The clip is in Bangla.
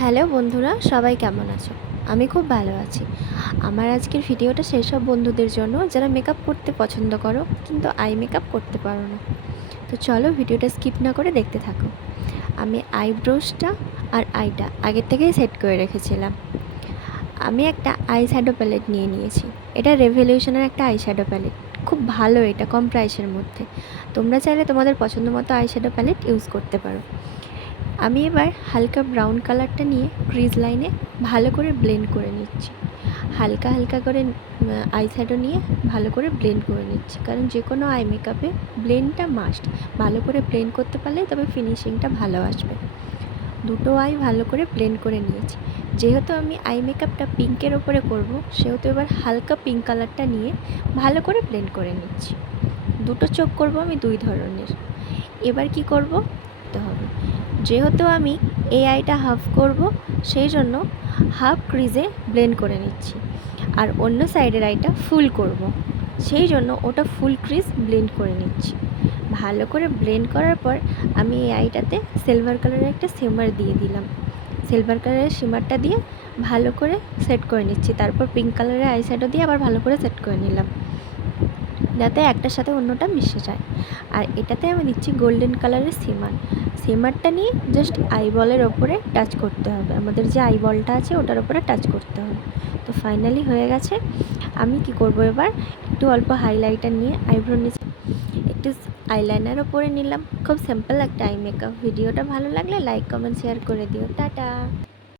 হ্যালো বন্ধুরা, সবাই কেমন আছো? আমি খুব ভালো আছি। আমার আজকের ভিডিওটা সেই সব বন্ধুদের জন্য যারা মেকআপ করতে পছন্দ করো কিন্তু আই মেকআপ করতে পারো না। তো চলো ভিডিওটা স্কিপ না করে দেখতে থাকো। আমি আইব্রোসটা আর আইটা আগের থেকেই সেট করে রেখেছিলাম। আমি একটা আই শ্যাডো প্যালেট নিয়ে নিয়েছি। এটা রেভলিউশনের একটা আই শ্যাডো প্যালেট, খুব ভালো, এটা কম প্রাইসের মধ্যে। তোমরা চাইলে তোমাদের পছন্দ মতো আই শ্যাডো প্যালেট ইউজ করতে পারো। আমি এবার হালকা ব্রাউন কালারটা নিয়ে ক্রিজ লাইনে ভালো করে ব্লেন্ড করে নিচ্ছি। হালকা হালকা করে আই শ্যাডো নিয়ে ভালো করে ব্লেন্ড করে নিচ্ছি, কারণ যে কোনো আই মেকআপে ব্লেন্ডটা মাস্ট। ভালো করে ব্লেন্ড করতে পারলে তবে ফিনিশিংটা ভালো আসবে। দুটো আই ভালো করে ব্লেন্ড করে নিয়েছি। যেহেতু আমি আই মেকআপটা পিঙ্কের ওপরে করব, সেহেতু এবার হালকা পিঙ্ক কালারটা নিয়ে ভালো করে ব্লেন্ড করে নিচ্ছি। দুটো চোখ করব আমি দুই ধরনের। এবার কি করব তো হবে, যেহেতু আমি এই আইটা হাফ করব, সেই জন্য হাফ ক্রিজে ব্লেন্ড করে নিচ্ছি। আর অন্য সাইডের আইটা ফুল করব, সেই জন্য ওটা ফুল ক্রিজ ব্লেন্ড করে নিচ্ছি। ভালো করে ব্লেন্ড করার পর আমি এই আইটাতে সিলভার কালারের একটা শিমার দিয়ে দিলাম। সিলভার কালারের শিমারটা দিয়ে ভালো করে সেট করে নিচ্ছি। তারপর পিঙ্ক কালারের আই শ্যাডো দিয়ে আবার ভালো করে সেট করে নিলাম, যাতে একটার সাথে অন্যটা মিশে যায়। আর এটাতে আমি দিচ্ছি গোল্ডেন কালারের শিমারটা নিয়ে জাস্ট আইবলের ওপরে টাচ করতে হবে, আমাদের যে আইবলটা আছে ওটার ওপরে টাচ করতে হবে। তো ফাইনালি হয়ে গেছে। আমি কি করব, এবার একটু অল্প হাইলাইটার নিয়ে আইব্রো নিচে একটু আইলাইনার ওপরে নিলাম। খুব সিম্পল একটা আই মেকআপ। ভিডিওটা ভালো লাগলে লাইক কমেন্ট শেয়ার করে দিও। টাটা।